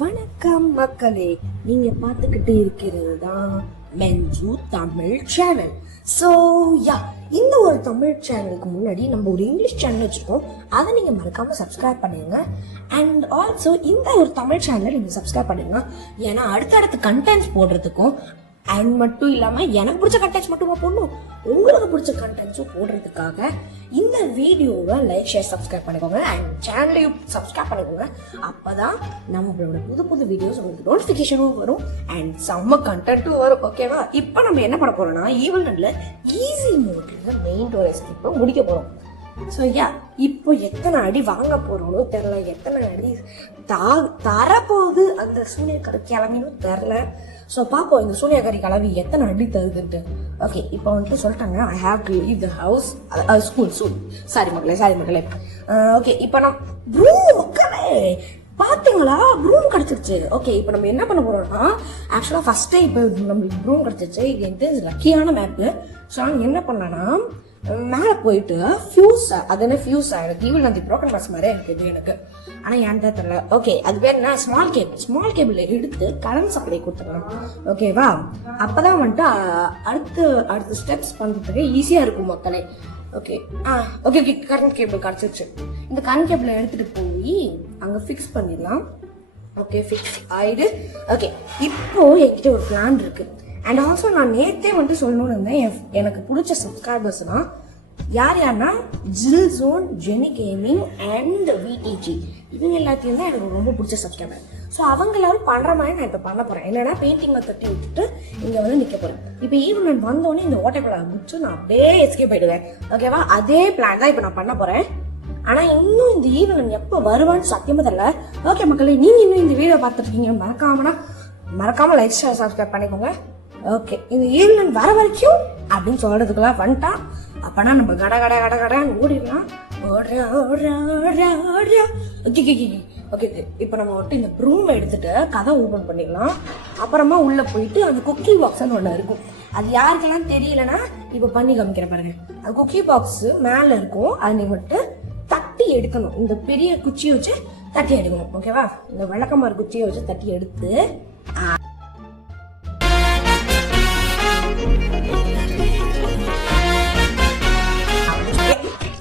வணக்கம் மக்களே, நீங்க பார்த்துக்கிட்டு இருக்கிறது தான் மென்சு தமிழ் சேனல். ஸோ இந்த ஒரு தமிழ் சேனலுக்கு முன்னாடி நம்ம ஒரு இங்கிலீஷ் சேனல் வச்சுருக்கோம். அதை நீங்கள் மறக்காமல் சப்ஸ்கிரைப் பண்ணுங்க. அண்ட் ஆல்சோ இந்த ஒரு தமிழ் சேனல் நீங்கள் சப்ஸ்கிரைப் பண்ணுங்க. ஏன்னா அடுத்தடுத்து கண்டென்ட்ஸ் போடுறதுக்கும் அண்ட் மட்டும் இல்லாமல் எனக்கு பிடிச்ச கண்டென்ட்ஸ் மட்டுமா போடணும், உங்களுக்கு பிடிச்ச கண்டென்ட்ஸும் போடுறதுக்காக இந்த வீடியோவை லைக், ஷேர், சப்ஸ்கிரைப் பண்ணிக்கோங்க. அண்ட் சேனலையும் சப்ஸ்கிரைப் பண்ணிக்கோங்க. அப்போ தான் நம்மளோட புது புது வீடியோஸ் உங்களுக்கு நோட்டிஃபிகேஷனும் வரும் அண்ட் செம்ம கண்டென்ட்டும் வரும். ஓகேவா? இப்போ நம்ம என்ன பண்ண போகிறோம்னா, ஈவெண்ட்ல ஈஸி மோட்ல மெயின் டோர் எஸ்கேப்பை முடிக்க போகிறோம். ஸோ இப்போ எத்தனை அடி வாங்க போகிறோன்னு தெரில, எத்தனை அடி தரப்போகுது அந்த சூனியக்காரி கிளம்பினும் தெரில. ஸோ பார்ப்போம் இந்த சூனியக்காரி கிளம்பி எத்தனை அடி தருதுன்ட்டு. ஓகே, இப்போ வந்துட்டு சொல்லிட்டாங்க I have to leave the house, school. Sorry மக்களே. ஓகே, இப்போ நான் மக்களே பார்த்தீங்களா, ப்ரூம் கிடச்சிருச்சு. ஓகே, இப்போ நம்ம என்ன பண்ண போகிறோம்னா, ஆக்சுவலாக ஃபஸ்ட்டே இப்போ நம்மளுக்கு ப்ரூம் கிடச்சிருச்சு. இது வந்து லக்கியான மேப்பு. ஸோ நான் என்ன பண்ணேன்னா, மேலே போயிட்டு ஃபியூஸ், அது என்ன ஃபியூஸ் எனக்கு ஈவன் அந்த ப்ரோக்கன் கிளாஸ் மாதிரி இருக்குது எனக்கு, ஆனால் ஏன் தான் தெரியல. ஓகே, அது பேர் என்ன, ஸ்மால் கேபிள் எடுத்து கரண்ட் சப்ளை கொடுத்துடலாம். ஓகேவா? அப்போ தான் வந்துட்டு அடுத்த ஸ்டெப்ஸ் பண்ணுறதுக்கு ஈஸியாக இருக்கும் மக்களே. ஓகே கரண்ட் கேபிள் கிடச்சிருச்சு. இந்த கரண்ட் கேபிளை எடுத்துகிட்டு போய் அங்கே ஃபிக்ஸ் பண்ணிடலாம். ஓகே, ஃபிக்ஸ் ஆயிடு. ஓகே, இப்போ என்கிட்ட ஒரு பிளான் இருக்குது. அண்ட் ஆல்சோ நான் நேற்றே வந்துட்டு சொல்லணும்னு இருந்தேன், எனக்கு பிடிச்ச சப்ஸ்கிரைபர்ஸ்னா யார்னா Jill Jone, Jeni gaming and VTG, இவங்க எல்லாத்தையும் தான் எனக்கு ரொம்ப பிடிச்ச சப்ஸ்கிரைபர். ஸோ அவங்க எல்லாரும் பண்ணுற மாதிரி நான் இப்போ பண்ண போகிறேன். என்னன்னா, பெயிண்டிங்கை தட்டி விட்டுட்டு இங்கே வந்து நிற்க போகிறேன். இப்போ ஈவன் வந்தோடனே இந்த ஓட்டைக்குள்ள முடிச்சு நான் அப்படியே எஸ்கேப் ஆயிடுவேன். ஓகேவா? அதே பிளான் தான் இப்போ நான் பண்ண போகிறேன். ஆனால் இன்னும் இந்த ஈவன் எப்போ வருவான்னு சத்தியமாக தெரியல. ஓகே மக்களே, நீங்கள் இன்னும் இந்த வீடியோ பார்த்துருக்கீங்க, மறக்காமல் லைக், ஷேர், சப்ஸ்கிரைப் பண்ணிக்கோங்க. ஓகே, இந்த ஈவினிங் வர வரைக்கும் அப்படின்னு சொல்றதுக்குலாம் வந்துட்டா, அப்பனா நம்ம கடன்னு ஓடிடலாம். ஓகே, இப்போ நம்ம வந்துட்டு இந்த ப்ரூம் எடுத்துட்டு கதை ஓபன் பண்ணிடலாம். அப்புறமா உள்ள போயிட்டு அந்த குக்கி பாக்ஸ்ன்னு ஒன்று இருக்கும். அது யாருக்கெல்லாம் தெரியலன்னா இப்போ பண்ணி காமிக்கிற பாருங்க. அது குக்கி பாக்ஸ் மேல இருக்கும். அது நீ வந்துட்டு தட்டி எடுக்கணும். இந்த பெரிய குச்சியை வச்சு தட்டி எடுக்கணும். ஓகேவா? இந்த விளக்கமாறு குச்சியை வச்சு தட்டி எடுத்து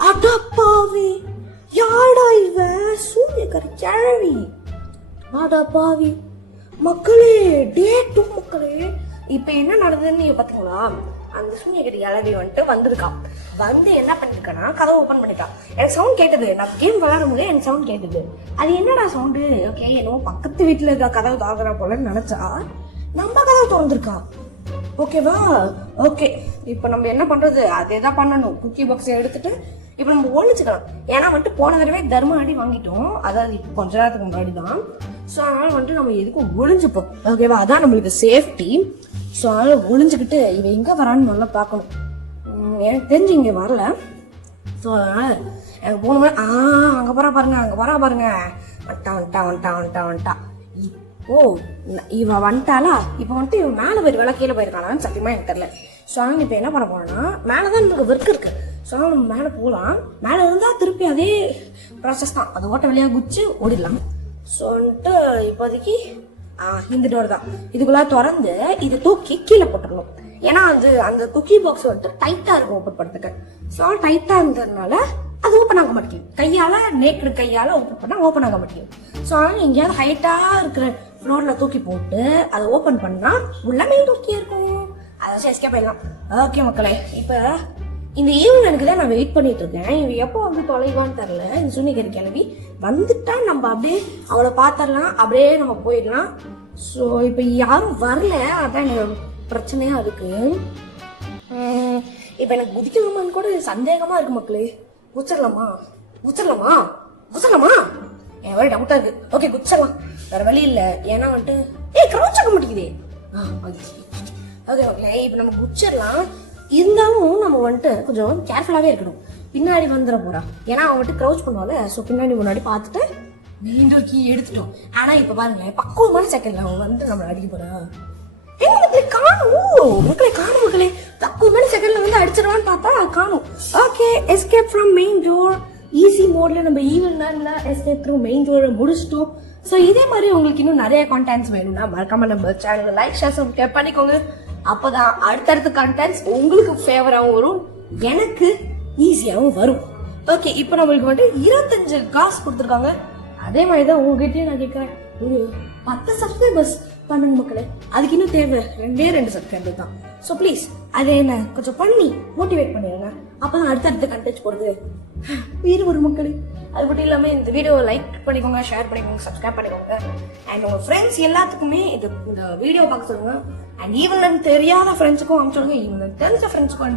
அடப்பாவி, யாடா இவ சூரியக்காரி கிழவி, அடப்பாவி மக்களே, டேட்டு மக்களே. இப்ப என்ன நடந்ததுன்னு நீங்க பாத்தீங்களா? அந்த சூரியக்காரி கிழவி வந்துட்டு வந்திருக்கான். வந்து என்ன பண்ணிருக்கானா, கதவை ஓபன் பண்ணிட்டான். எனக்கு சவுண்ட் கேட்டது, நான் கேம் விளையாடும் போது எனக்கு சவுண்ட் கேட்டது. அது என்னடா சவுண்டு? ஓகே, என்னவோ பக்கத்து வீட்டுல இருக்க கதவு தாக்குறா போலன்னு நினைச்சா நம்ம கதவை திறந்துருக்கா. ஓகேவா? ஓகே, இப்போ நம்ம என்ன பண்றது, அதே தான் பண்ணணும். குக்கி பாக்ஸை எடுத்துட்டு இப்போ நம்ம ஒழிச்சுக்கலாம். ஏன்னா வந்துட்டு போன தடவை தர்ம அடி வாங்கிட்டோம், அதாவது இப்போ கொஞ்ச நேரத்துக்கு முன்னாடி தான். ஸோ அதனால வந்துட்டு நம்ம எதுக்கும் ஒழிஞ்சுப்போம். ஓகேவா? அதான் நம்மளுக்கு சேஃப்டி. ஸோ அதனால ஒழிஞ்சுக்கிட்டு இவன் எங்கே வரான்னு நல்லா பார்க்கணும். எனக்கு தெரிஞ்சு இங்கே வரல. ஸோ அதனால எனக்கு போன அங்கே வரா பாருங்க. வந்துட்டா. ஓ, இவ வந்துட்டாளா? இப்போ வந்துட்டு இவன் மேலே போயிருவாளா கீழே போயிருக்காளான்னு சத்தியமா எனக்கு தெரியல. ஸோ ஆனால் இப்போ என்ன பண்ண போறோம்னா, மேலே தான் நமக்கு ஒர்க் இருக்கு. ஸோ நம்ம மேலே போகலாம். மேலே இருந்தால் திருப்பி அதே ப்ராசஸ் தான், அது ஓட்ட வழியாக குச்சி ஓடிடலாம். ஸோ வந்துட்டு இப்போதைக்கு இந்த டோர் தான். இதுக்குள்ளே திறந்து இதை தூக்கி கீழே போட்டுடணும். ஏன்னா அந்த குக்கி பாக்ஸ் வந்துட்டு டைட்டாக இருக்கும் ஓப்பன் பண்ணுறதுக்கு. ஸோ டைட்டாக இருந்ததுனால அது ஓப்பன் ஆக மாட்டேங்குது. நேக்கடு கையால் ஓப்பன் பண்ணால் ஓப்பன் ஆக மாட்டேங்குது. ஸோ அதனால் எங்கேயாவது ஹைட்டாக இருக்கிற ஃப்ளோரில் தூக்கி போட்டு அதை ஓப்பன் பண்ணால் உள்ள மெயின் டோர்க்கே இருக்கும். அதை வச்சு எஸ்கேப் ஆயிடலாம். ஓகே மக்களே, இப்போ இந்த ஈவினிங்க்கு தான் நான் வெயிட் பண்ணிட்டு இருக்கேன். இவன் எப்போ வந்து தொலைவான்னு தெரில. இந்த சூனியக்காரி கிளம்பி வந்துட்டா நம்ம அப்படியே அவளை பார்த்துடலாம், அப்படியே நம்ம போயிடலாம். ஸோ இப்போ யாரும் வரல, அதான் எனக்கு பிரச்சனையாக இருக்கு. இப்போ எனக்கு குதிக்கலாமான்னு கூட சந்தேகமாக இருக்கு மக்களே. குச்சிடலாமா என் வேறு டவுட்டாக இருக்கு. ஓகே, குச்சிடலாம், வேற வழி இல்லை. ஏன்னா வந்துட்டு க்ரௌச் ஆக மாட்டேங்குதே. ஓகே மக்களே, இப்போ நம்ம குச்சிடலாம். இருந்தாலும் நம்ம வந்துட்டு கொஞ்சம் கேர்ஃபுல்லாகவே இருக்கணும். பின்னாடி வந்துட போறா, ஏன்னா அவன் வந்துட்டு க்ரௌச் பண்ணுவாள். ஸோ பின்னாடி முன்னாடி பார்த்துட்டு மெயின் டோர் கீ எடுத்துட்டோம். ஆனால் இப்போ பாருங்களேன், பக்குவமான செகண்ட்ல அவன் வந்து நம்மளை அடிக்க போறா. மக்களே காணும். பக்குவமான செகண்ட்ல வந்து அடிச்சிடவான்னு பார்த்தா காணும். Okay, escape from main door easy மோட்ல நம்ம ஈவன் எஸ்கேப் த்ரூ மெயின் டோரை முடிச்சிட்டோம். ஸோ இதே மாதிரி உங்களுக்கு இன்னும் நிறைய கான்டென்ட்ஸ் வேணும்னா மறக்காம நம்ம சேனலை லைக் ஷேர் சப்ஸ்கிரைப் பண்ணிக்கோங்க. அப்போதான் அடுத்தடுத்த கான்டென்ட்ஸ் உங்களுக்கு ஃபேவராகவும் வரும், எனக்கு ஈஸியாகவும் வரும். ஓகே, இப்போ நம்மளுக்கு வந்து 25 காசு கொடுத்துருக்காங்க. அதே மாதிரி தான் உங்ககிட்டயும் நான் கேட்குறேன், ஒரு 10 சப்ஸ்கிரைபர்ஸ் பண்ணுங்க மக்களே. அதுக்கு இன்னும் தேவை 2 சப்ஸ்கிரைபர் தான். ஸோ ப்ளீஸ் அதை என்ன கொஞ்சம் பண்ணி மோட்டிவேட் பண்ணிடுங்க. அப்போ தான் அடுத்தடுத்த கண்டென்ட் போடுறது வீடு ஒரு மக்களே. அது மட்டும் இல்லாமல் இந்த வீடியோவை லைக் பண்ணிக்கோங்க, ஷேர் பண்ணிக்கோங்க, சப்ஸ்கிரைப் பண்ணிக்கோங்க. அண்ட் உங்கள் ஃப்ரெண்ட்ஸ் எல்லாத்துக்குமே இந்த வீடியோ பார்க்க சொல்லுங்க. அண்ட் ஈவன் தெரியாத ஃப்ரெண்ட்ஸுக்கும் அனுப்பிச்சு விடுங்க, ஈவன் தெரிஞ்ச ஃப்ரெண்ட்ஸுக்கும்